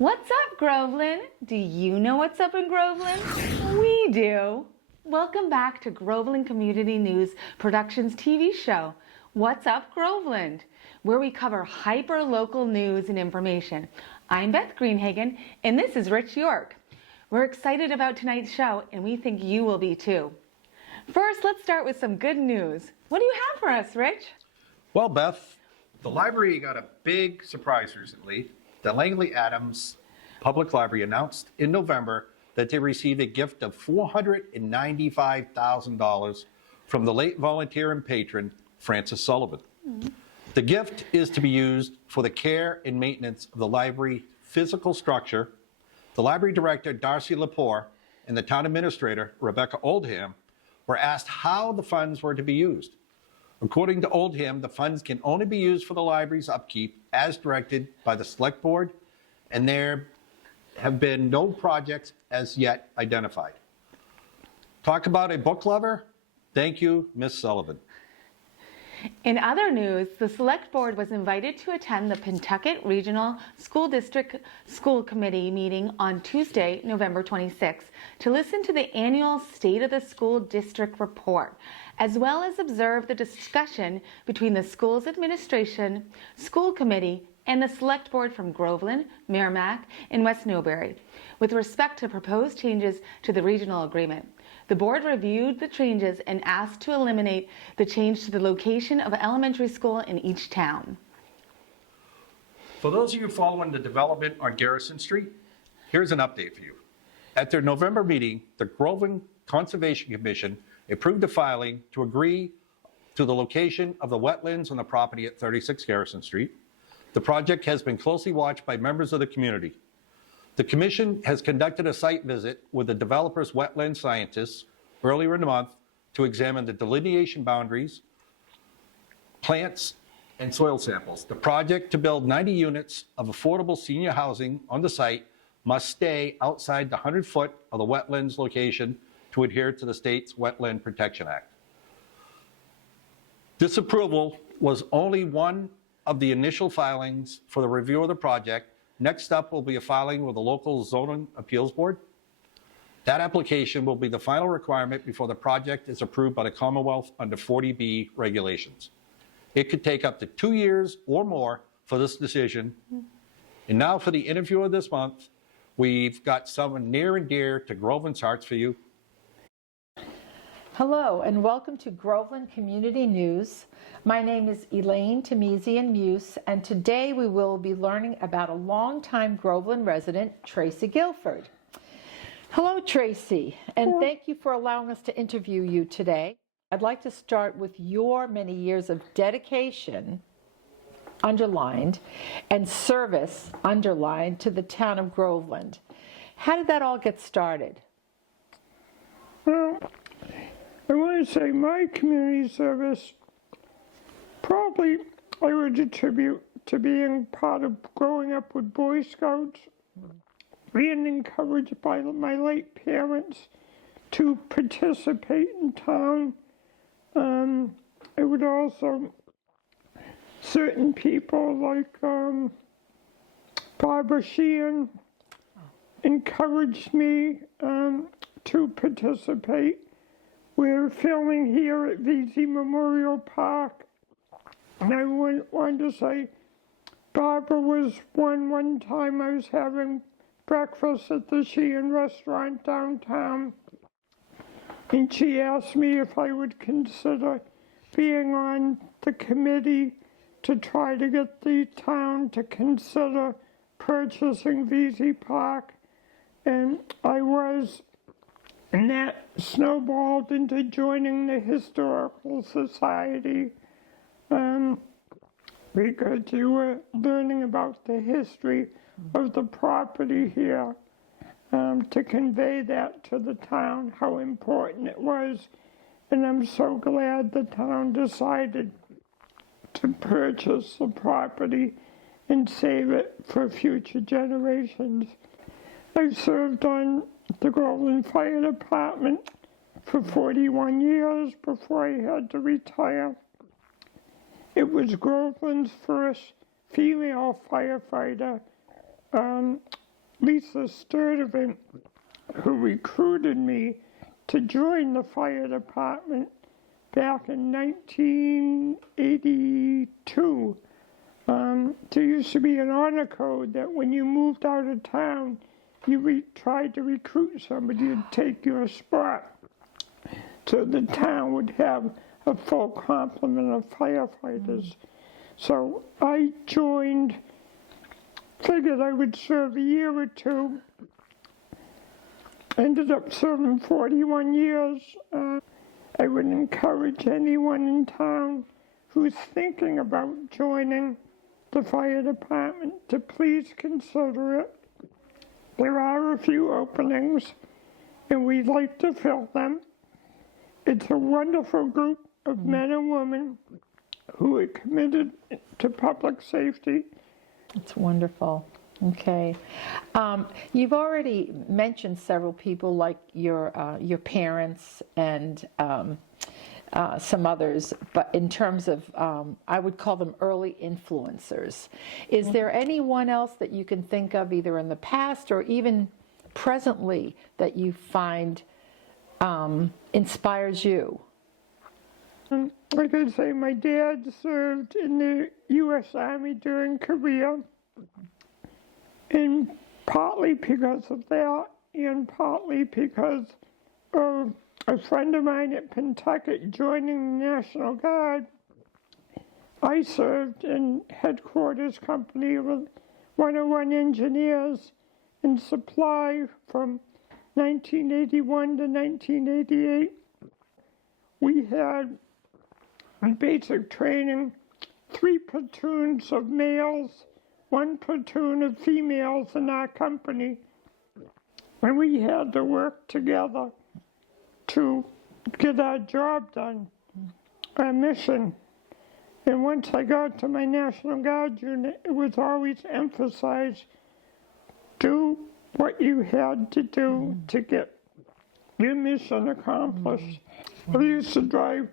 What's up, Groveland? Do you know what's up in Groveland? We do. Welcome back to Groveland Community News Productions TV show, What's Up, Groveland, where we cover hyper-local news and information. I'm Beth Greenhagen, and this is Rich York. We're excited about tonight's show, and we think you will be too. First, let's start with some good news. What do you have for us, Rich? Well, Beth, the library got a big surprise recently. The Langley Adams Public Library announced in November that they received a gift of $495,000 from the late volunteer and patron, Francis Sullivan. The gift is to be used for the care and maintenance of the library physical structure. The library director, Darcy Lepore, and the town administrator, Rebecca Oldham, were asked how the funds were to be used. According to Oldham, the funds can only be used for the library's upkeep as directed by the Select Board, and there have been no projects as yet identified. Talk about a book lover. Thank you, Ms. Sullivan. In other news, the Select Board was invited to attend the Pentucket Regional School District School Committee meeting on Tuesday, November 26, to listen to the annual State of the School District report, as well as observe the discussion between the school's administration, school committee, and the Select Board from Groveland, Merrimack, and West Newbury, with respect to proposed changes to the regional agreement. The board reviewed the changes and asked to eliminate the change to the location of an elementary school in each town. For those of you following the development on Garrison Street, here's an update for you. At their November meeting, the Groveland Conservation Commission approved a filing to agree to the location of the wetlands on the property at 36 Garrison Street. The project has been closely watched by members of the community. The commission has conducted a site visit with the developer's wetland scientists earlier in the month to examine the delineation boundaries, plants, and soil samples. The project to build 90 units of affordable senior housing on the site must stay outside the 100-foot of the wetlands location to adhere to the state's Wetland Protection Act. This approval was only one of the initial filings for the review of the project. Next up will be a filing with the local zoning appeals board. That application will be the final requirement before the project is approved by the Commonwealth under 40B regulations. It could take up to 2 years or more for this decision. And now for the interview of this month, we've got someone near and dear to Groveland's hearts for you. Hello and welcome to Groveland Community News. My name is Elaine Tamizian-Muse, and today we will be learning about a longtime Groveland resident, Tracy Guilford. Hello, Tracy, and thank you for allowing us to interview you today. I'd like to start with your many years of dedication, underlined, and service, underlined, to the town of Groveland. How did that all get started? Well, I want to say my community service, probably I would attribute to being part of growing up with Boy Scouts, being encouraged by my late parents to participate in town. It would also, certain people like Barbara Sheehan encouraged me to participate. We're filming here at VZ Memorial Park, and I wanted to say Barbara was one time I was having breakfast at the Sheehan restaurant downtown, and she asked me if I would consider being on the committee to try to get the town to consider purchasing VZ Park, and I was. And that snowballed into joining the Historical Society because you were learning about the history of the property here to convey that to the town, how important it was. And I'm so glad the town decided to purchase the property and save it for future generations. I served on the Groveland Fire Department for 41 years before I had to retire. It was Groveland's first female firefighter Lisa Sturdivant, who recruited me to join the fire department back in 1982. There used to be an honor code that when you moved out of town, you tried to recruit somebody to take your spot, so the town would have a full complement of firefighters. So I joined, figured I would serve a year or two, ended up serving 41 years. I would encourage anyone in town who's thinking about joining the fire department to please consider it. There are a few openings, and we'd like to fill them. It's a wonderful group of men and women who are committed to public safety. It's wonderful. Okay. You've already mentioned several people like your parents and some others, but in terms of, I would call them early influencers. Is there anyone else that you can think of either in the past or even presently that you find inspires you? Like I say, my dad served in the U.S. Army during Korea, and partly because of that, and partly because of a friend of mine at Pentucket joining the National Guard. I served in headquarters company with 101 engineers in supply from 1981 to 1988. We had, in basic training, 3 platoons of males, 1 platoon of females in our company, and we had to work together to get our job done, our mission. And once I got to my National Guard unit, it was always emphasized, do what you had to do to get your mission accomplished. I used to drive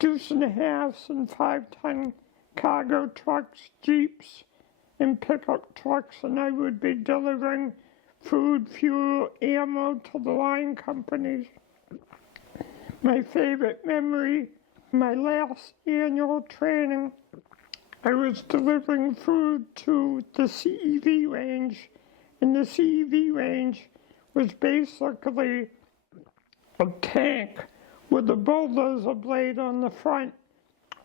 2.5 and 5-ton cargo trucks, jeeps, and pickup trucks, and I would be delivering food, fuel, ammo to the line companies. My favorite memory, my last annual training, I was delivering food to the CEV range, and the CEV range was basically a tank with a bulldozer blade on the front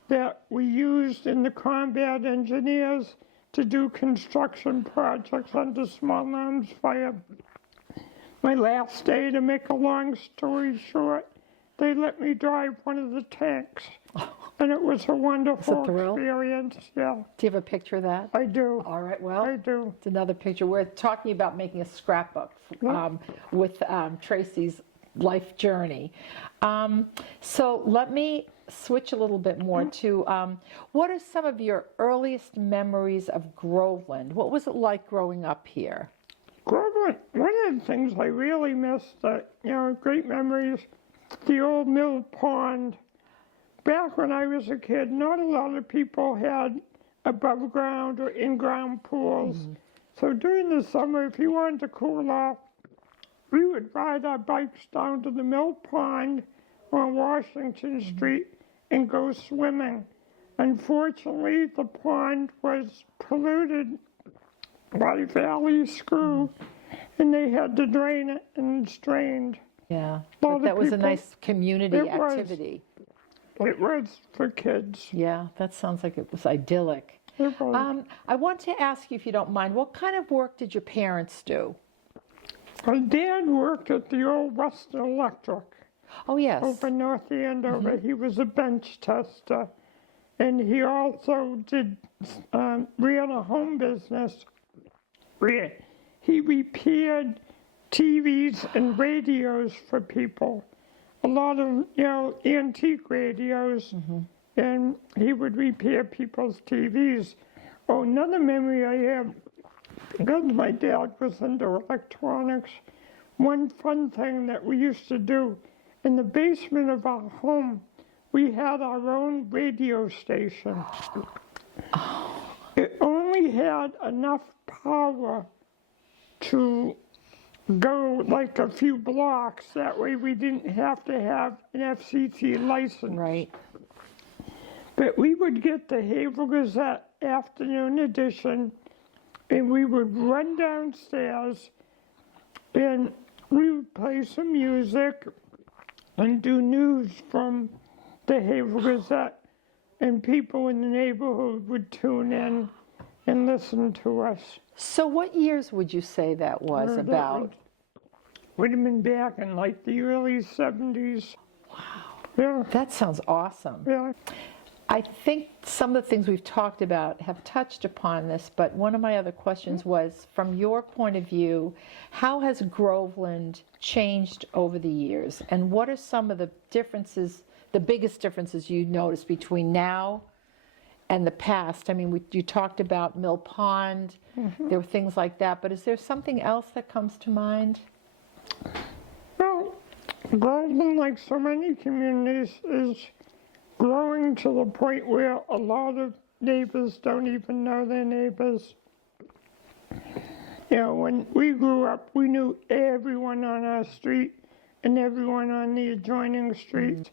that we used in the combat engineers to do construction projects under small arms fire. My last day, to make a long story short, they let me drive one of the tanks, and it was a wonderful experience. Yeah. Do you have a picture of that? I do. All right, well, I do. It's another picture. We're talking about making a scrapbook with Tracy's life journey. So let me switch a little bit more to what are some of your earliest memories of Groveland? What was it like growing up here? Groveland, one of the things I really miss, great memories, the old mill pond. Back when I was a kid, not a lot of people had above ground or in-ground pools. So during the summer, if you wanted to cool off, we would ride our bikes down to the mill pond on Washington Street and go swimming. Unfortunately, the pond was polluted by valley screw, and they had to drain it, and it's drained. Yeah, but that was a nice community activity. It was for kids. Yeah, that sounds like it was idyllic. It was. I want to ask you, if you don't mind, what kind of work did your parents do? My dad worked at the old Western Electric. Oh, yes. Over North Andover. He was a bench tester. And he also ran a home business where he repaired TVs and radios for people. A lot of, antique radios. And he would repair people's TVs. Oh, another memory I have, because my dad was into electronics, one fun thing that we used to do, in the basement of our home, we had our own radio station. It only had enough power to go like a few blocks. That way we didn't have to have an FCC license. Right. But we would get the Havel Gazette afternoon edition, and we would run downstairs, and we would play some music and do news from the Havel Gazette, and people in the neighborhood would tune in and listen to us. So what years would you say that was about? Would have been back in like the early 70s. Wow. Yeah. That sounds awesome. Yeah. I think some of the things we've talked about have touched upon this, but one of my other questions was, from your point of view, how has Groveland changed over the years? And what are some of the differences, the biggest differences you noticed between now and the past? I mean, you talked about Mill Pond, there were things like that, but is there something else that comes to mind? Well, Groveland, like so many communities, is growing to the point where a lot of neighbors don't even know their neighbors. You know, when we grew up, we knew everyone on our street and everyone on the adjoining streets.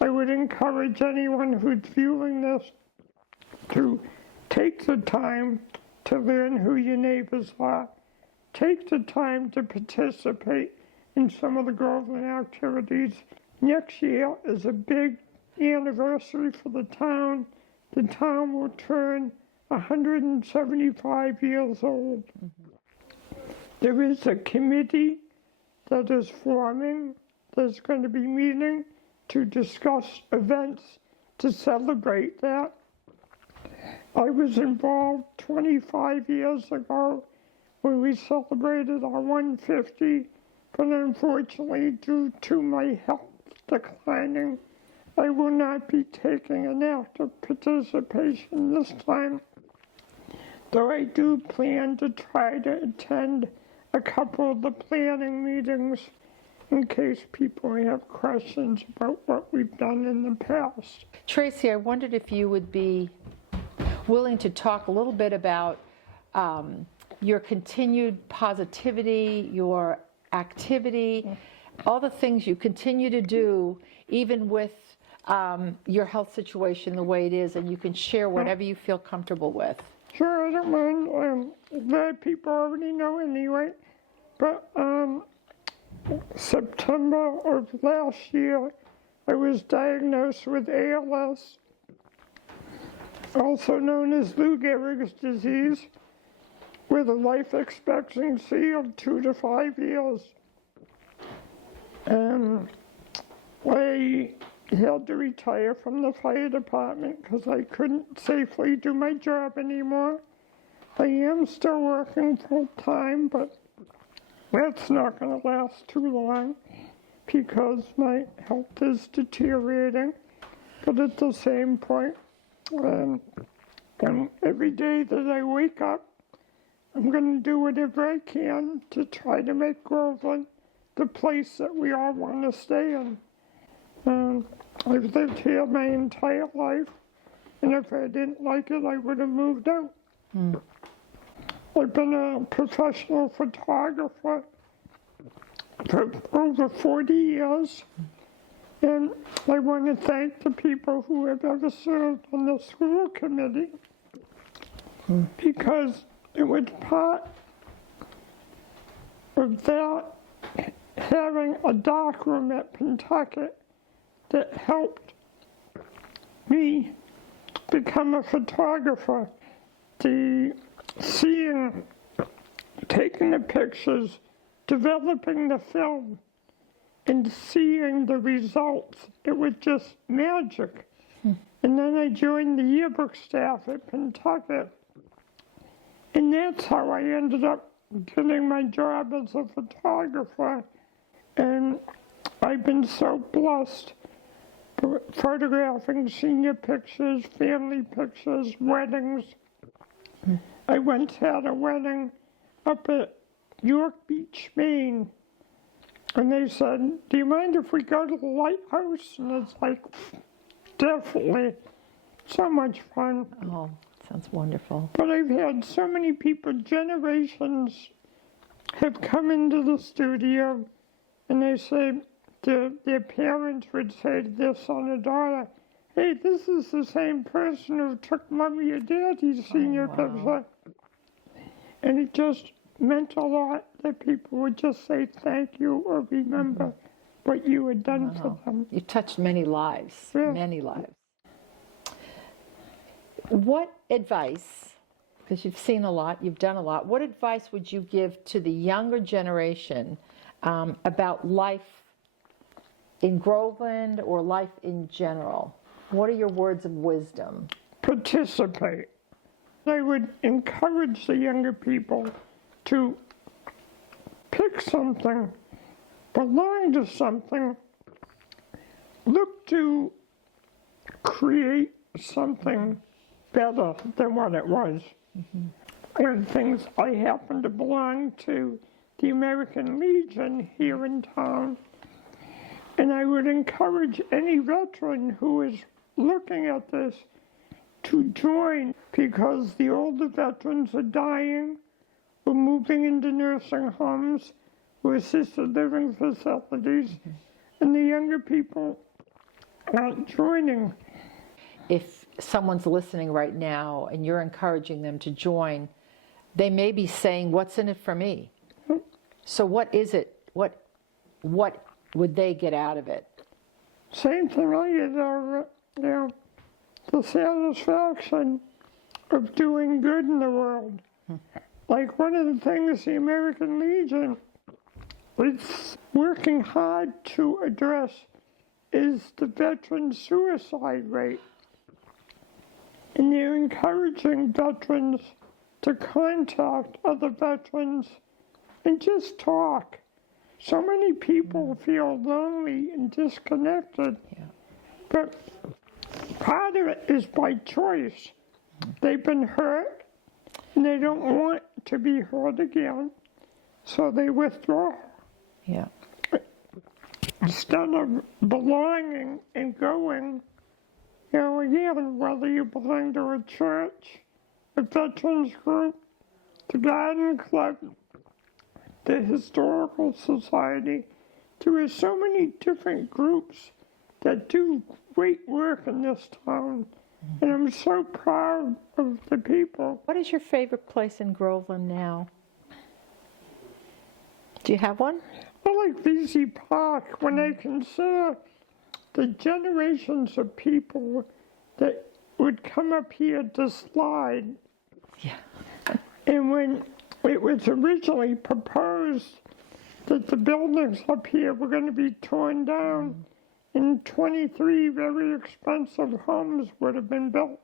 I would encourage anyone who's viewing this to take the time to learn who your neighbors are. Take the time to participate in some of the Groveland activities. Next year is a big anniversary for the town. The town will turn 175 years old. There is a committee that is forming, that's going to be meeting to discuss events to celebrate that. I was involved 25 years ago when we celebrated our 150, but unfortunately, due to my health declining, I will not be taking an active participation this time, though I do plan to try to attend a couple of the planning meetings in case people have questions about what we've done in the past. Tracy, I wondered if you would be willing to talk a little bit about your continued positivity, your activity, all the things you continue to do, even with your health situation the way it is, and you can share whatever you feel comfortable with. Sure, I don't mind. That people already know anyway. But September of last year, I was diagnosed with ALS, also known as Lou Gehrig's disease, with a life expectancy of 2 to 5 years. I had to retire from the fire department because I couldn't safely do my job anymore. I am still working full time, but that's not going to last too long because my health is deteriorating. But at the same point, every day that I wake up, I'm going to do whatever I can to try to make Groveland the place that we all want to stay in. I've lived here my entire life, and if I didn't like it, I would have moved out. I've been a professional photographer for over 40 years, and I want to thank the people who have ever served on the school committee, because it was part of that, having a darkroom at Pentucket, that helped me become a photographer. Taking the pictures, developing the film, and seeing the results, it was just magic. And then I joined the yearbook staff at Pentucket, and that's how I ended up getting my job as a photographer. And I've been so blessed photographing senior pictures, family pictures, weddings. I once had a wedding up at York Beach, Maine, and they said, "Do you mind if we go to the lighthouse?" And it's like, definitely, so much fun. Oh, sounds wonderful. But I've had so many people, generations have come into the studio and they say, their parents would say to their son or daughter, hey, this is the same person who took mommy or daddy's senior picture. And it just meant a lot that people would just say thank you or remember what you had done for them. You touched many lives, Yeah. many lives. What advice, because you've seen a lot, you've done a lot, what advice would you give to the younger generation about life in Groveland or life in general? What are your words of wisdom? Participate. I would encourage the younger people to pick something, belong to something, look to create something better than what it was. And things, I happen to belong to the American Legion here in town, and I would encourage any veteran who is looking at this to join, because the older veterans are dying, we're moving into nursing homes, or assisted living facilities, and the younger people aren't joining. If someone's listening right now and you're encouraging them to join, they may be saying, what's in it for me? So what is it? What would they get out of it? Same thing I get out of it, the satisfaction of doing good in the world. Like one of the things the American Legion is working hard to address is the veteran suicide rate. And they're encouraging veterans to contact other veterans and just talk. So many people feel lonely and disconnected. But part of it is by choice. They've been hurt and they don't want to be hurt again, so they withdraw. Yeah. Instead of belonging and going, again, whether you belong to a church, a veterans group, the garden club, the historical society, there are so many different groups that do great work in this town, and I'm so proud of the people. What is your favorite place in Groveland now? Do you have one? I like VZ Park when I consider the generations of people that would come up here to slide. Yeah. And when it was originally proposed that the buildings up here were going to be torn down, and 23 very expensive homes would have been built.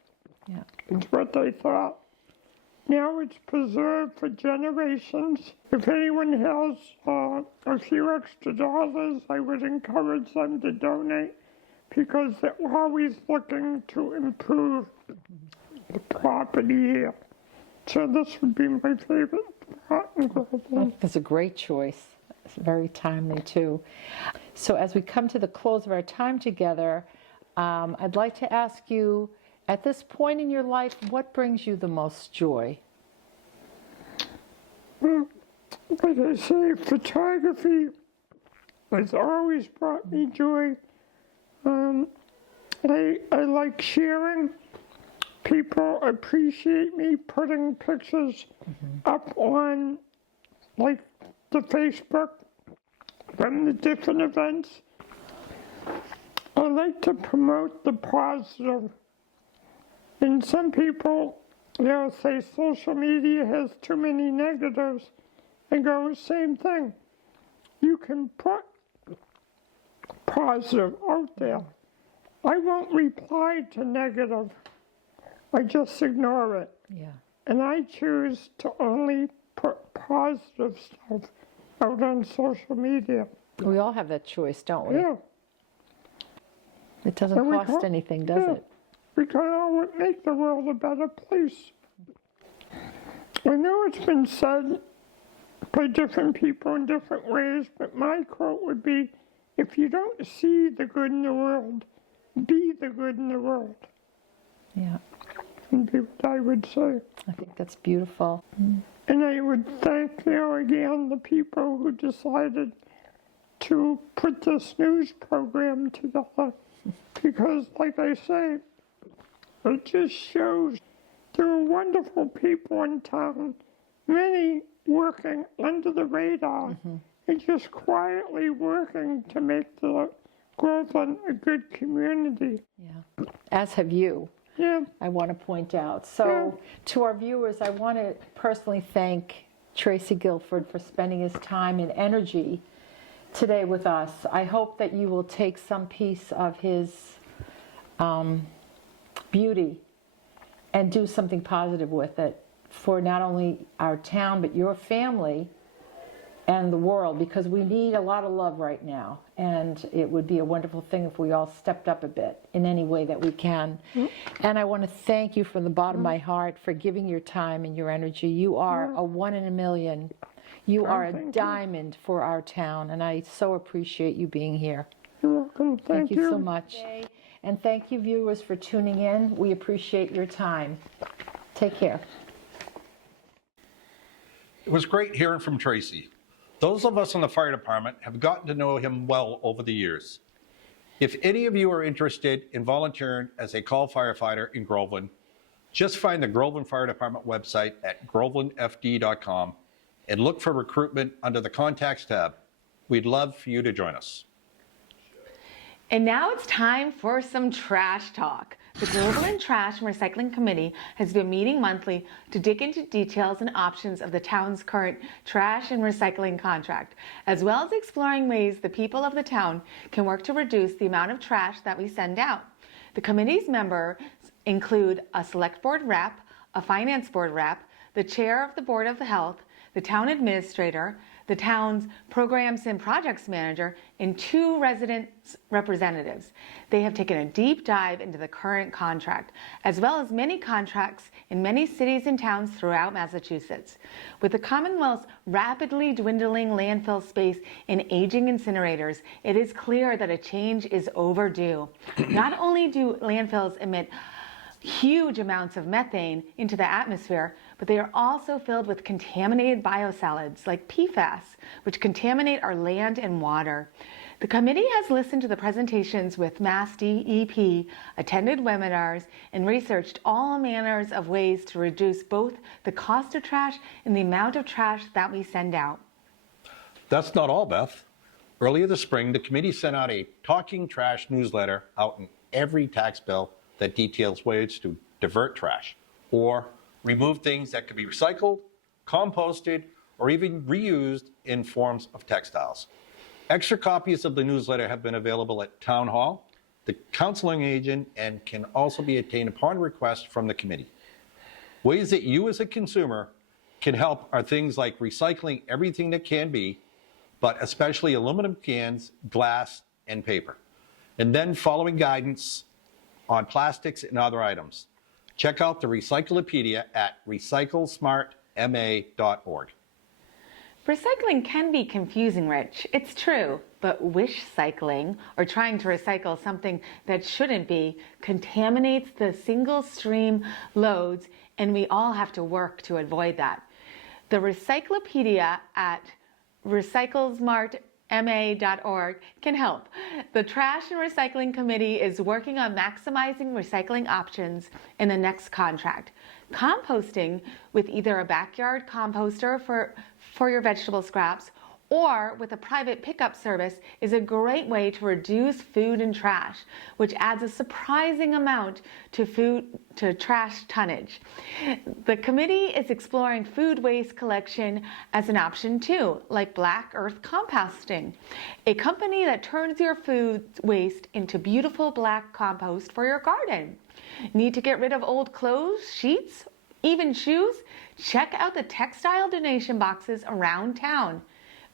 Yeah. It's what they thought. Now it's preserved for generations. If anyone has a few extra dollars, I would encourage them to donate, because they're always looking to improve the property here. So this would be my favorite spot in Groveland. That's a great choice. It's very timely too. So as we come to the close of our time together, I'd like to ask you, at this point in your life, what brings you the most joy? Well, like I say, photography has always brought me joy. I like sharing. People appreciate me putting pictures up on, like, the Facebook from the different events. I like to promote the positive. And some people, say social media has too many negatives. I go, same thing. You can put positive out there. I won't reply to negative. I just ignore it. Yeah. And I choose to only put positive stuff out on social media. We all have that choice, don't we? Yeah. It doesn't And we cost can't- anything, does yeah. it? We can all make the world a better place. I know it's been said by different people in different ways, but my quote would be, if you don't see the good in the world, be the good in the world. Yeah. would be what I would say. I think that's beautiful. And I would thank, again, the people who decided to put this news program together. Because, like I say, it just shows there are wonderful people in town, many working under the radar and just quietly working to make the Groveland a good community. Yeah, as have you. Yeah. I want to point out. So to our viewers, I want to personally thank Tracy Guilford for spending his time and energy today with us. I hope that you will take some piece of his beauty and do something positive with it for not only our town, but your family and the world, because we need a lot of love right now. And it would be a wonderful thing if we all stepped up a bit in any way that we can. And I want to thank you from the bottom of my heart for giving your time and your energy. You are a one in a million. You are a diamond for our town, and I so appreciate you being here. You're welcome. Thank you so much. And thank you, viewers, for tuning in. We appreciate your time. Take care. It was great hearing from Tracy. Those of us in the fire department have gotten to know him well over the years. If any of you are interested in volunteering as a call firefighter in Groveland, just find the Groveland Fire Department website at grovelandfd.com and look for recruitment under the Contacts tab. We'd love for you to join us. And now it's time for some trash talk. The Groveland Trash and Recycling Committee has been meeting monthly to dig into details and options of the town's current trash and recycling contract, as well as exploring ways the people of the town can work to reduce the amount of trash that we send out. The committee's members include a select board rep, a finance board rep, the chair of the Board of Health, the town administrator, the town's programs and projects manager, and 2 resident representatives. They have taken a deep dive into the current contract, as well as many contracts in many cities and towns throughout Massachusetts. With the Commonwealth's rapidly dwindling landfill space and aging incinerators, it is clear that a change is overdue. Not only do landfills emit huge amounts of methane into the atmosphere, but they are also filled with contaminated biosolids like PFAS, which contaminate our land and water. The committee has listened to the presentations with Mass DEP, attended webinars, and researched all manners of ways to reduce both the cost of trash and the amount of trash that we send out. That's not all, Beth. Earlier this spring, the committee sent out a Talking Trash newsletter out in every tax bill that details ways to divert trash or remove things that could be recycled, composted, or even reused in forms of textiles. Extra copies of the newsletter have been available at Town Hall, the counseling agent, and can also be obtained upon request from the committee. Ways that you as a consumer can help are things like recycling everything that can be, but especially aluminum cans, glass, and paper. And then following guidance on plastics and other items. Check out the Recyclopedia at recyclesmartma.org. Recycling can be confusing, Rich. It's true, but wish cycling, or trying to recycle something that shouldn't be, contaminates the single stream loads, and we all have to work to avoid that. The Recyclopedia at recyclesmartma.org can help. The Trash and Recycling Committee is working on maximizing recycling options in the next contract. Composting with either a backyard composter for your vegetable scraps or with a private pickup service is a great way to reduce food and trash, which adds a surprising amount to trash tonnage. The committee is exploring food waste collection as an option too, like Black Earth Composting, a company that turns your food waste into beautiful black compost for your garden. Need to get rid of old clothes, sheets, even shoes? Check out the textile donation boxes around town.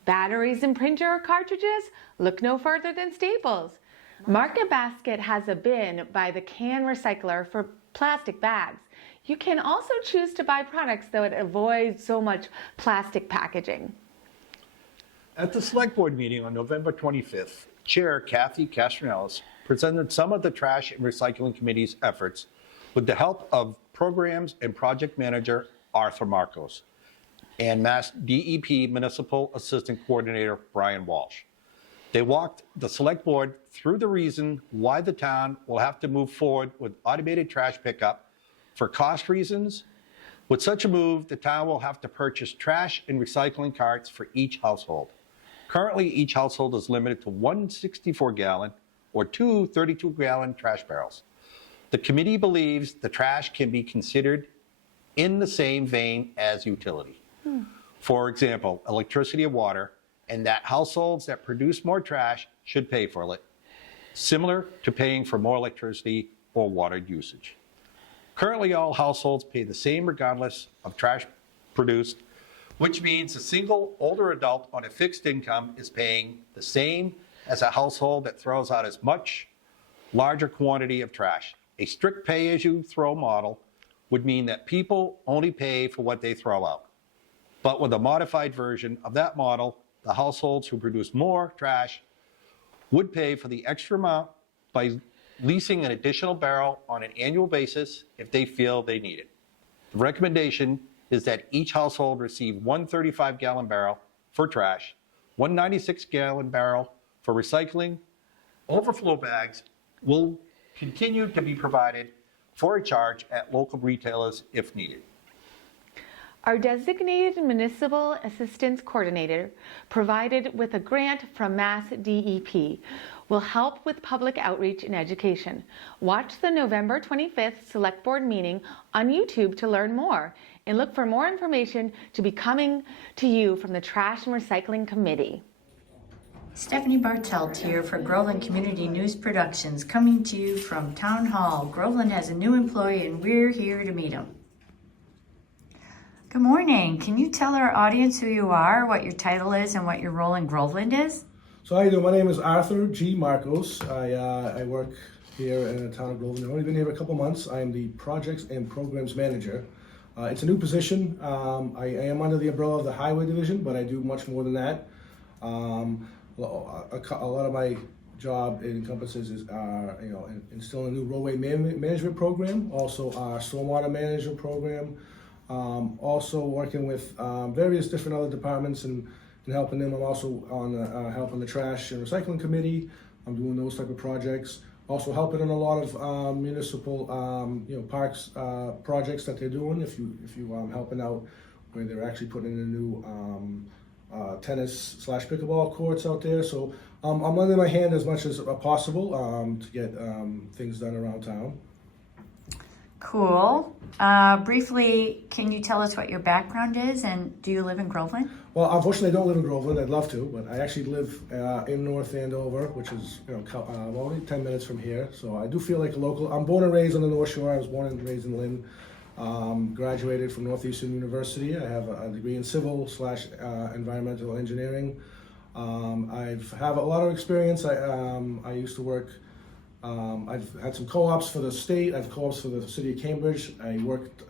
Batteries and printer cartridges? Look no further than Staples. Market Basket has a bin by the can recycler for plastic bags. You can also choose to buy products that would avoid so much plastic packaging. At the Select Board meeting on November 25th, Chair Kathy Castronellis presented some of the Trash and Recycling Committee's efforts with the help of Programs and Project Manager Arthur Marcos and Mass DEP Municipal Assistant Coordinator Brian Walsh. They walked the select board through the reason why the town will have to move forward with automated trash pickup for cost reasons. With such a move, the town will have to purchase trash and recycling carts for each household. Currently, each household is limited to one 64-gallon or two 32-gallon trash barrels. The committee believes the trash can be considered in the same vein as utility. For example, electricity and water, and that households that produce more trash should pay for it, similar to paying for more electricity or water usage. Currently, all households pay the same regardless of trash produced, which means a single older adult on a fixed income is paying the same as a household that throws out as much larger quantity of trash. A strict pay-as-you-throw model would mean that people only pay for what they throw out. But with a modified version of that model, the households who produce more trash would pay for the extra amount by leasing an additional barrel on an annual basis if they feel they need it. The recommendation is that each household receive one 35-gallon barrel for trash, one 96-gallon barrel for recycling. Overflow bags will continue to be provided for a charge at local retailers if needed. Our designated municipal assistance coordinator, provided with a grant from Mass DEP, will help with public outreach and education. Watch the November 25th Select Board meeting on YouTube to learn more, and look for more information to be coming to you from the Trash and Recycling Committee. Stephanie Bartelt here for Groveland Community News Productions, coming to you from Town Hall. Groveland has a new employee and we're here to meet him. Good morning. Can you tell our audience who you are, what your title is, and what your role in Groveland is? So how you doing? My name is Arthur G. Marcos. I work here in the town of Groveland. I've only been here a couple months. I am the Projects and Programs Manager. It's a new position. I am under the umbrella of the Highway Division, but I do much more than that. A lot of my job encompasses is instilling a new roadway management program, also our stormwater management program, also working with various different other departments and helping them. I'm also on helping the trash and recycling committee. I'm doing those type of projects. Also helping in a lot of municipal parks projects that they're doing. If you helping out where they're actually putting in a new tennis/pickleball courts out there. So I'm lending my hand as much as possible to get things done around town. Cool. Briefly, can you tell us what your background is, and do you live in Groveland? Well, unfortunately, I don't live in Groveland. I'd love to, but I actually live in North Andover, which is only 10 minutes from here. So I do feel like a local. I'm born and raised on the North Shore. I was born and raised in Lynn. Graduated from Northeastern University. I have a degree in civil/environmental engineering. I have a lot of experience. I used to work. I've had some co-ops for the state. I have co-ops for the city of Cambridge. I worked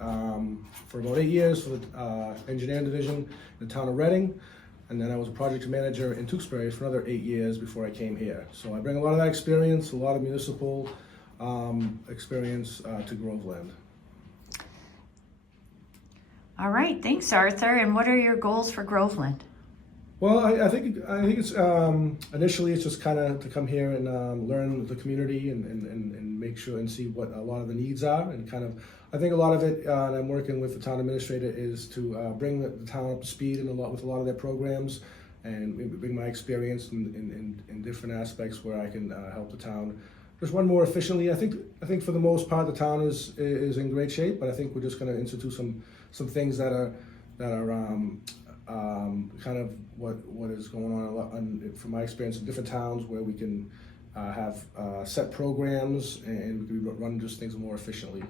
for about 8 years for the engineering division in the town of Reading, and then I was a project manager in Tewksbury for another 8 years before I came here. So I bring a lot of that experience, a lot of municipal experience to Groveland. All right, thanks, Arthur. And what are your goals for Groveland? Well, I think it's initially it's just kind of to come here and learn the community and make sure and see what a lot of the needs are, and kind of I think a lot of it and I'm working with the town administrator is to bring the town up to speed with a lot of their programs, and bring my experience in different aspects where I can help the town just run more efficiently. I think for the most part the town is in great shape, but I think we're just going to institute some things that are kind of what is going on from my experience in different towns where we can have set programs and we can run just things more efficiently.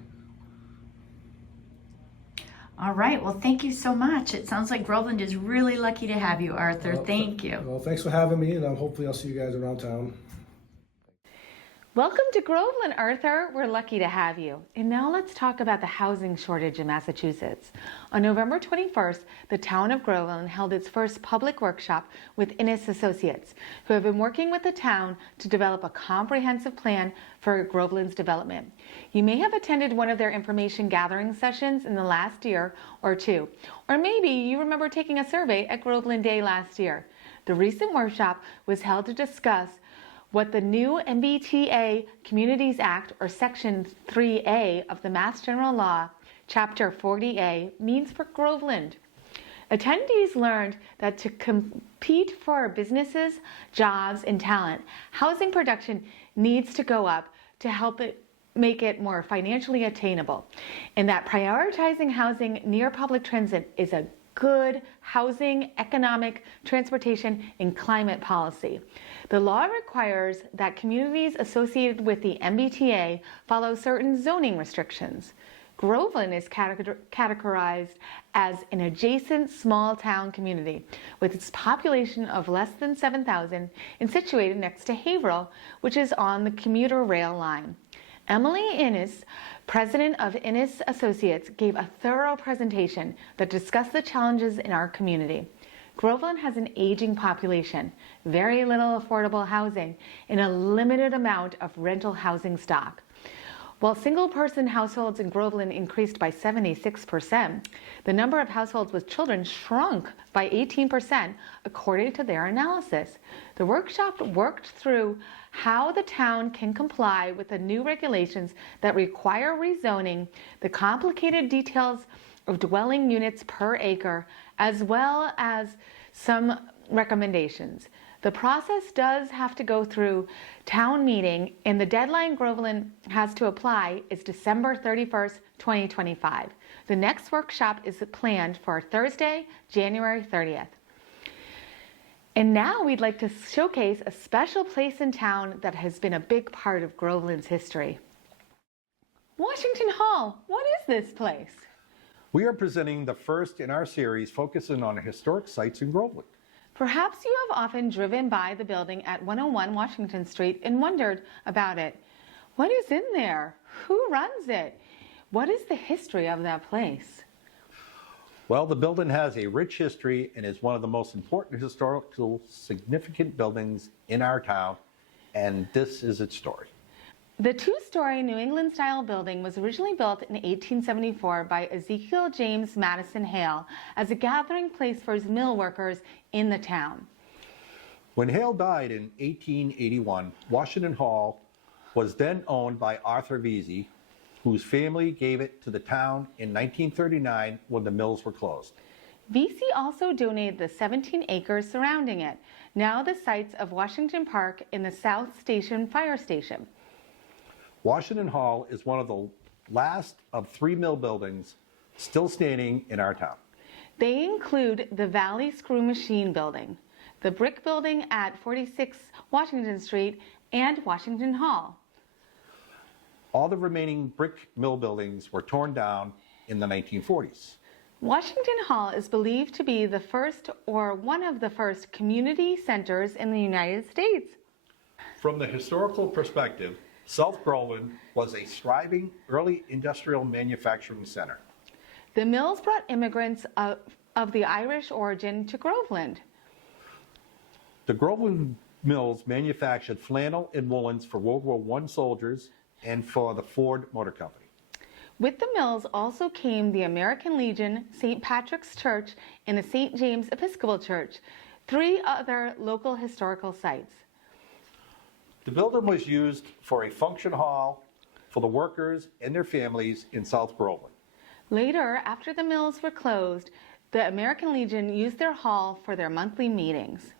All right, well, thank you so much. It sounds like Groveland is really lucky to have you, Arthur. Thank you. Well, thanks for having me, and hopefully I'll see you guys around town. Welcome to Groveland, Arthur. We're lucky to have you. And now let's talk about the housing shortage in Massachusetts. On November 21st, the town of Groveland held its first public workshop with Innis Associates, who have been working with the town to develop a comprehensive plan for Groveland's development. You may have attended one of their information gathering sessions in the last year or two, or maybe you remember taking a survey at Groveland Day last year. The recent workshop was held to discuss what the new MBTA Communities Act, or Section 3A of the Mass General Law, Chapter 40A, means for Groveland. Attendees learned that to compete for businesses, jobs, and talent, housing production needs to go up to help it make it more financially attainable, and that prioritizing housing near public transit is a good housing, economic, transportation, and climate policy. The law requires that communities associated with the MBTA follow certain zoning restrictions. Groveland is categorized as an adjacent small town community with its population of less than 7,000 and situated next to Haverhill, which is on the commuter rail line. Emily Innis, president of Innis Associates, gave a thorough presentation that discussed the challenges in our community. Groveland has an aging population, very little affordable housing, and a limited amount of rental housing stock. While single-person households in Groveland increased by 76%, the number of households with children shrunk by 18%, according to their analysis. The workshop worked through how the town can comply with the new regulations that require rezoning, the complicated details of dwelling units per acre, as well as some recommendations. The process does have to go through town meeting, and the deadline Groveland has to apply is December 31st, 2025. The next workshop is planned for Thursday, January 30th. And now we'd like to showcase a special place in town that has been a big part of Groveland's history. Washington Hall, what is this place? We are presenting the first in our series focusing on historic sites in Groveland. Perhaps you have often driven by the building at 101 Washington Street and wondered about it. What is in there? Who runs it? What is the history of that place? Well, the building has a rich history and is one of the most important historical significant buildings in our town, and this is its story. The two-story New England-style building was originally built in 1874 by Ezekiel James Madison Hale as a gathering place for his mill workers in the town. When Hale died in 1881, Washington Hall was then owned by Arthur Vesey, whose family gave it to the town in 1939 when the mills were closed. Vesey also donated the 17 acres surrounding it, now the sites of Washington Park and the South Station Fire Station. Washington Hall is one of the last of 3 mill buildings still standing in our town. They include the Valley Screw Machine Building, the Brick Building at 46 Washington Street, and Washington Hall. All the remaining brick mill buildings were torn down in the 1940s. Washington Hall is believed to be the first or one of the first community centers in the United States. From the historical perspective, South Groveland was a thriving early industrial manufacturing center. The mills brought immigrants of the Irish origin to Groveland. The Groveland mills manufactured flannel and woolens for World War I soldiers and for the Ford Motor Company. With the mills also came the American Legion, St. Patrick's Church, and the St. James Episcopal Church, 3 other local historical sites. The building was used for a function hall for the workers and their families in South Groveland. Later, after the mills were closed, the American Legion used their hall for their monthly meetings.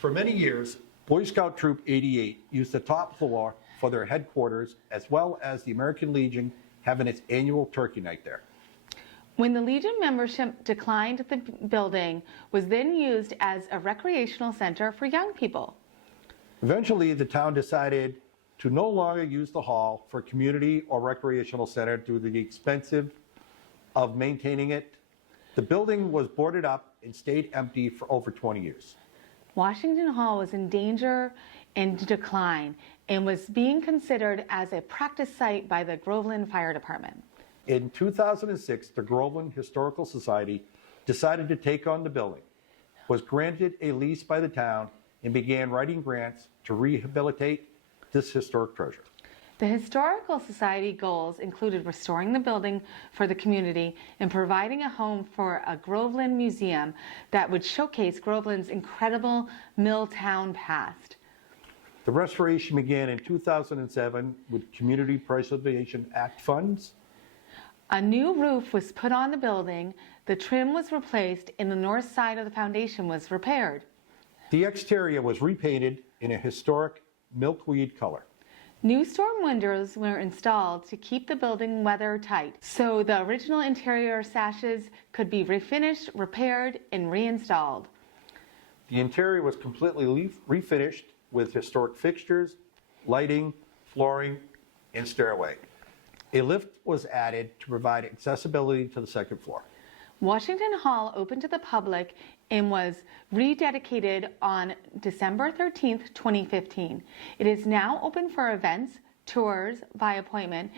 For many years, Boy Scout Troop 88 used the top floor for their headquarters, as well as the American Legion having its annual turkey night there. When the Legion membership declined, the building was then used as a recreational center for young people. Eventually, the town decided to no longer use the hall for community or recreational center due to the expensive of maintaining it. The building was boarded up and stayed empty for over 20 years. Washington Hall was in danger and decline, and was being considered as a practice site by the Groveland Fire Department. In 2006, the Groveland Historical Society decided to take on the building, was granted a lease by the town, and began writing grants to rehabilitate this historic treasure. The Historical Society goals included restoring the building for the community and providing a home for a Groveland museum that would showcase Groveland's incredible mill town past. The restoration began in 2007 with Community Preservation Act funds. A new roof was put on the building, the trim was replaced, and the north side of the foundation was repaired. The exterior was repainted in a historic milkweed color. New storm windows were installed to keep the building weather tight, so the original interior sashes could be refinished, repaired, and reinstalled. The interior was completely refinished with historic fixtures, lighting, flooring, and stairway. A lift was added to provide accessibility to the second floor. Washington Hall opened to the public and was rededicated on December 13th, 2015. It is now open for events, tours by appointment,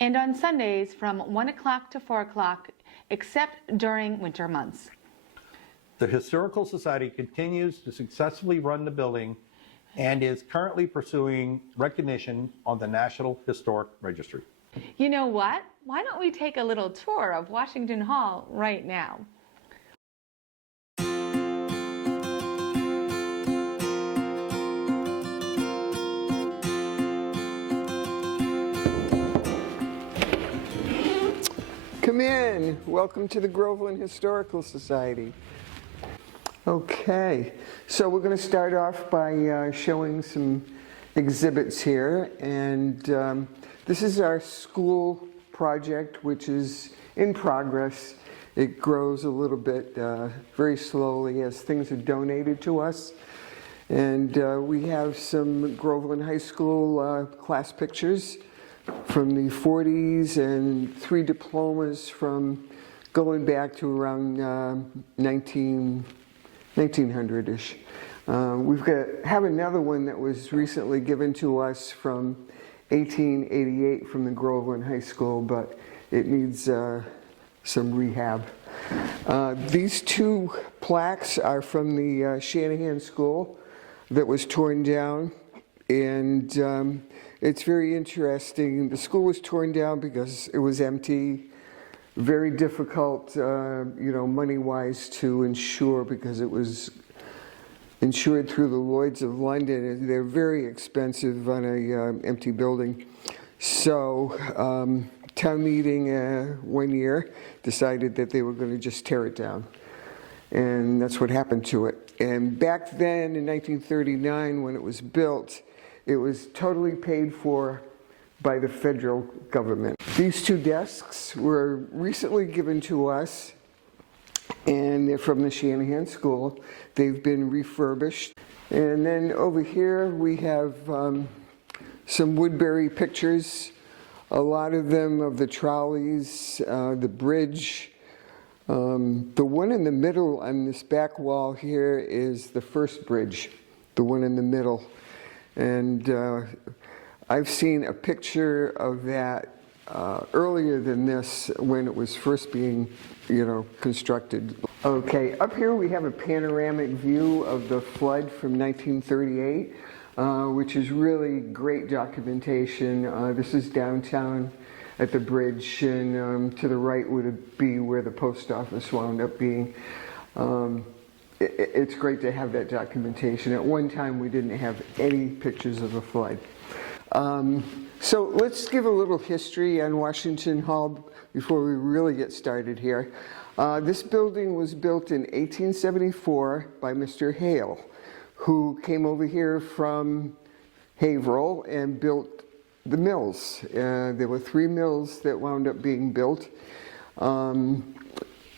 and on Sundays from 1 o'clock to 4 o'clock, except during winter months. The Historical Society continues to successfully run the building and is currently pursuing recognition on the National Historic Registry. You know what? Why don't we take a little tour of Washington Hall right now? Come in. Welcome to the Groveland Historical Society. Okay, so we're going to start off by showing some exhibits here, and this is our school project, which is in progress. It grows a little bit very slowly as things are donated to us. And we have some Groveland High School class pictures from the 40s and 3 diplomas from going back to around 1900-ish. Have another one that was recently given to us from 1888 from the Groveland High School, but it needs some rehab. These 2 plaques are from the Shanahan School that was torn down, and it's very interesting. The school was torn down because it was empty, very difficult, money-wise to insure because it was insured through the Lloyds of London. They're very expensive on a empty building. So town meeting one year decided that they were going to just tear it down. And that's what happened to it. And back then in 1939 when it was built, it was totally paid for by the federal government. These 2 desks were recently given to us, and they're from the Shanahan School. They've been refurbished. And then over here we have some Woodbury pictures, a lot of them of the trolleys, the bridge. The one in the middle on this back wall here is the first bridge, the one in the middle. And I've seen a picture of that earlier than this when it was first being, constructed. Okay, up here we have a panoramic view of the flood from 1938, which is really great documentation. This is downtown at the bridge, and to the right would be where the post office wound up being. It's great to have that documentation. At one time, we didn't have any pictures of a flood. So let's give a little history on Washington Hall before we really get started here. This building was built in 1874 by Mr. Hale, who came over here from Haverhill and built the mills. There were 3 mills that wound up being built.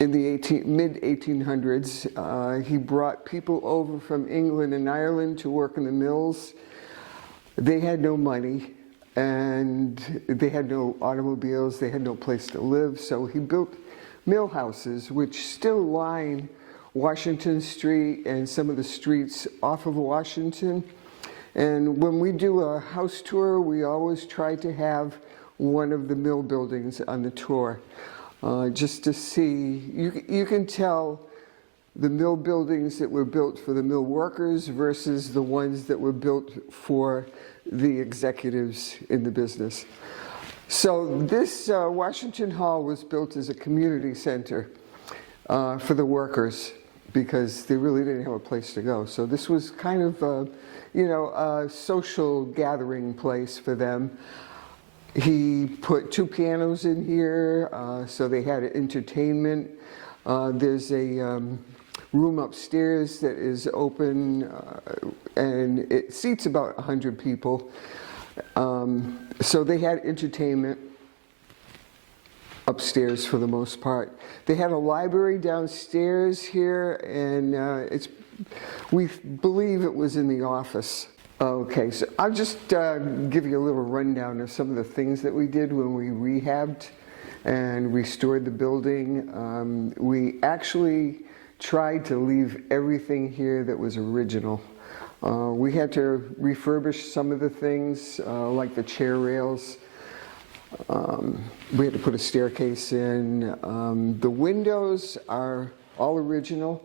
In the mid-1800s, he brought people over from England and Ireland to work in the mills. They had no money, and they had no automobiles, they had no place to live, so he built mill houses, which still line Washington Street and some of the streets off of Washington. And when we do a house tour, we always try to have one of the mill buildings on the tour, just to see, you can tell the mill buildings that were built for the mill workers versus the ones that were built for the executives in the business. So this Washington Hall was built as a community center for the workers because they really didn't have a place to go. So this was kind of a social gathering place for them. He put 2 pianos in here, so they had entertainment. There's a room upstairs that is open, and it seats about 100 people. So they had entertainment upstairs for the most part. They had a library downstairs here, and we believe it was in the office. Okay, so I'll just give you a little rundown of some of the things that we did when we rehabbed and restored the building. We actually tried to leave everything here that was original. We had to refurbish some of the things, like the chair rails. We had to put a staircase in. The windows are all original.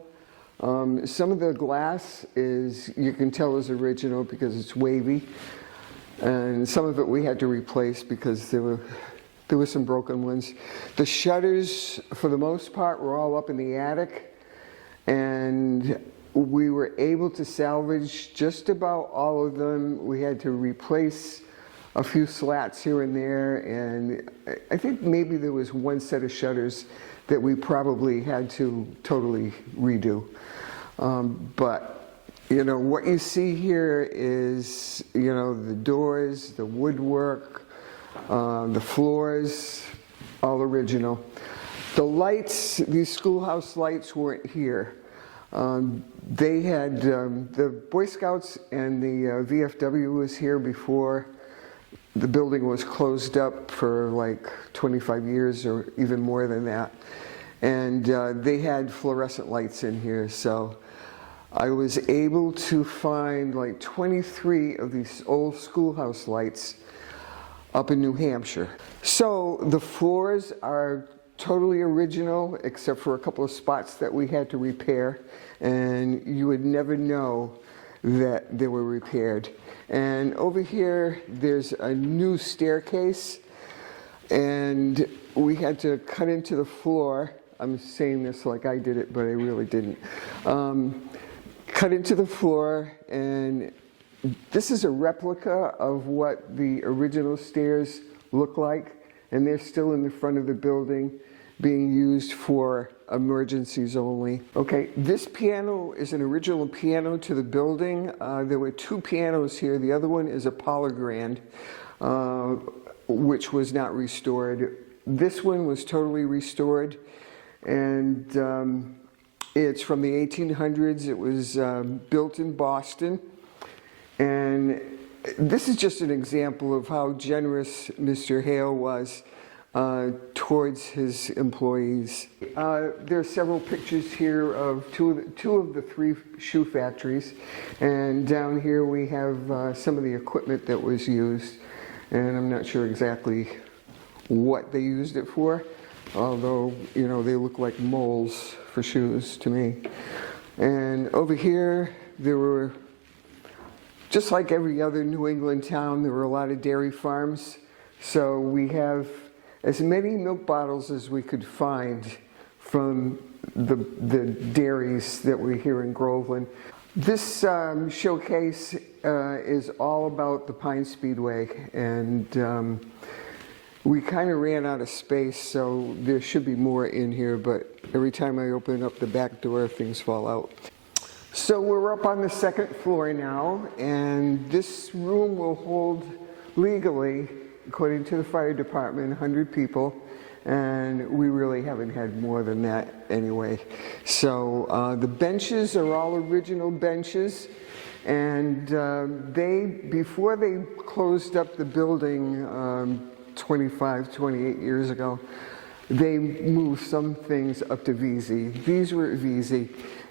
Some of the glass you can tell is original because it's wavy. And some of it we had to replace because there were some broken ones. The shutters, for the most part, were all up in the attic. And we were able to salvage just about all of them. We had to replace a few slats here and there, and I think maybe there was one set of shutters that we probably had to totally redo. But what you see here is the doors, the woodwork, the floors, all original. The lights, these schoolhouse lights weren't here. They had, the Boy Scouts and the VFW was here before the building was closed up for like 25 years or even more than that. And they had fluorescent lights in here. So I was able to find like 23 of these old schoolhouse lights up in New Hampshire. So the floors are totally original, except for a couple of spots that we had to repair, and you would never know that they were repaired. And over here, there's a new staircase, and we had to cut into the floor. I'm saying this like I did it, but I really didn't. Cut into the floor, and this is a replica of what the original stairs look like, and they're still in the front of the building, being used for emergencies only. Okay, this piano is an original piano to the building. There were 2 pianos here. The other one is a Polar Grand, which was not restored. This one was totally restored, and it's from the 1800s. It was built in Boston, and this is just an example of how generous Mr. Hale was towards his employees. There are several pictures here of two of the 3 shoe factories, and down here we have some of the equipment that was used, and I'm not sure exactly what they used it for, although they look like molds for shoes to me. And over here there were, just like every other New England town, there were a lot of dairy farms, so we have as many milk bottles as we could find from the dairies that were here in Groveland. This showcase is all about the Pine Speedway, and we kind of ran out of space, so there should be more in here, but every time I open up the back door, things fall out. So we're up on the 2nd floor now, and this room will hold legally, according to the fire department, 100 people, and we really haven't had more than that anyway. So the benches are all original benches, and before they closed up the building 28 years ago, they moved some things up to VZ. These were at VZ,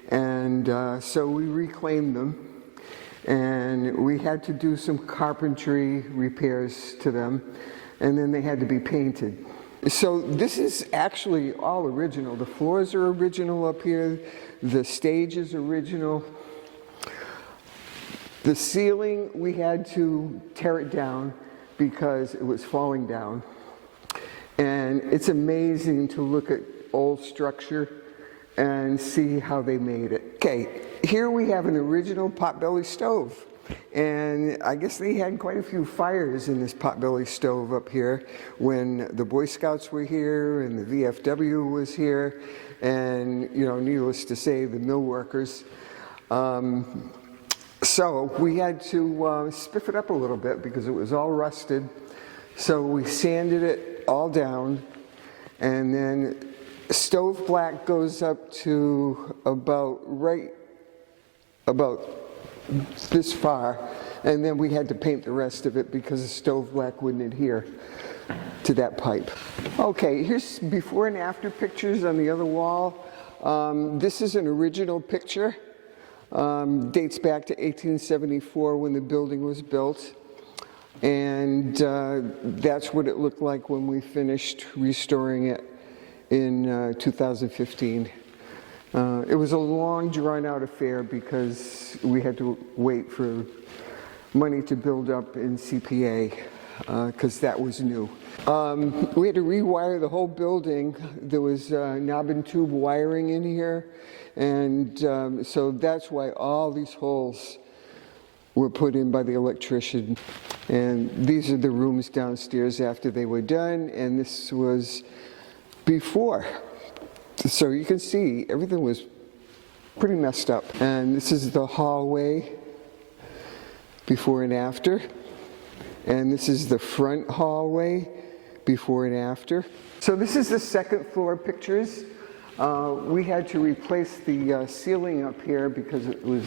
and so we reclaimed them. and we had to do some carpentry repairs to them, and then they had to be painted. So this is actually all original. The floors are original up here, the stage is original. The ceiling, we had to tear it down because it was falling down. And it's amazing to look at old structure and see how they made it. Okay, here we have an original potbelly stove. And I guess they had quite a few fires in this potbelly stove up here when the Boy Scouts were here and the VFW was here, and, you know, needless to say, the mill workers. So we had to spiff it up a little bit because it was all rusted. So we sanded it all down, and then stove black goes up to about this far, and then we had to paint the rest of it because the stove black wouldn't adhere to that pipe. Okay, here's before and after pictures on the other wall. This is an original picture. Dates back to 1874 when the building was built. And that's what it looked like when we finished restoring it in 2015. It was a long, drawn-out affair because we had to wait for money to build up in CPA because that was new. We had to rewire the whole building. There was knob and tube wiring in here, and so that's why all these holes were put in by the electrician. And these are the rooms downstairs after they were done, and this was before. So you can see everything was pretty messed up. And this is the hallway before and after. And this is the front hallway before and after. So this is the second floor pictures. We had to replace the ceiling up here because it was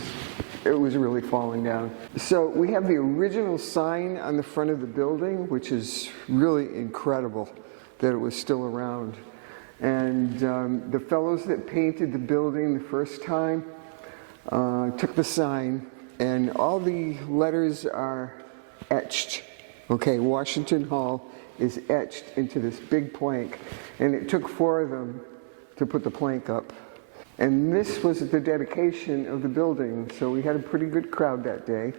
really falling down. So we have the original sign on the front of the building, which is really incredible that it was still around. And the fellows that painted the building the first time took the sign, and all the letters are etched. Okay, Washington Hall is etched into this big plank, and it took 4 of them to put the plank up. And this was the dedication of the building, so we had a pretty good crowd that day.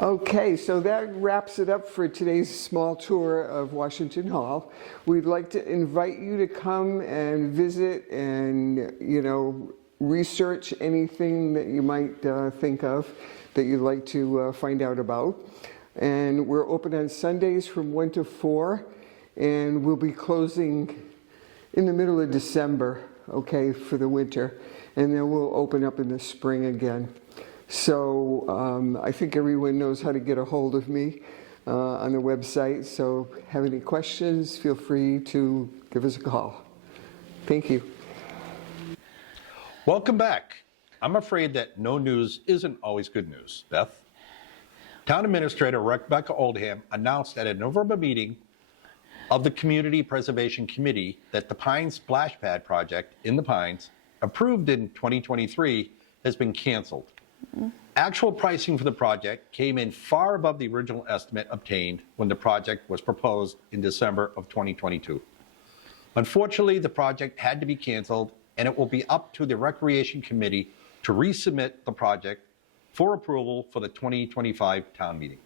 Okay, so that wraps it up for today's small tour of Washington Hall. We'd like to invite you to come and visit and, you know, research anything that you might think of that you'd like to find out about. And we're open on Sundays from 1 to 4, and we'll be closing in the middle of December, okay, for the winter, and then we'll open up in the spring again. So I think everyone knows how to get a hold of me on the website, so have any questions, feel free to give us a call. Thank you. Welcome back. I'm afraid that no news isn't always good news. Beth? Town Administrator Rebecca Oldham announced at a November meeting of the Community Preservation Committee that the Pines Splash Pad project in the Pines, approved in 2023, has been canceled. Actual pricing for the project came in far above the original estimate obtained when the project was proposed in December of 2022. Unfortunately, the project had to be canceled, and it will be up to the Recreation Committee to resubmit the project for approval for the 2025 town meeting.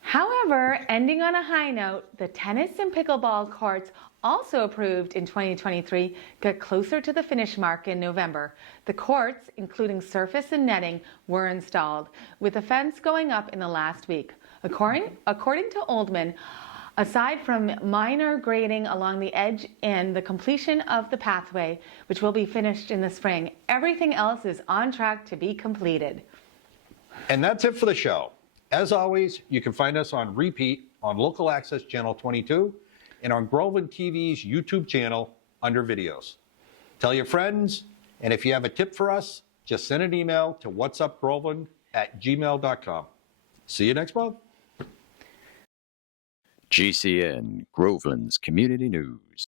However, ending on a high note, the tennis and pickleball courts, also approved in 2023, got closer to the finish mark in November. The courts, including surface and netting, were installed, with a fence going up in the last week. According to Oldman, aside from minor grading along the edge and the completion of the pathway, which will be finished in the spring, everything else is on track to be completed. And that's it for the show. As always, you can find us on repeat on Local Access Channel 22 and on Groveland TV's YouTube channel under videos. Tell your friends, and if you have a tip for us, just send an email to whatsupgroveland@gmail.com. See you next month. GCN, Groveland's Community News.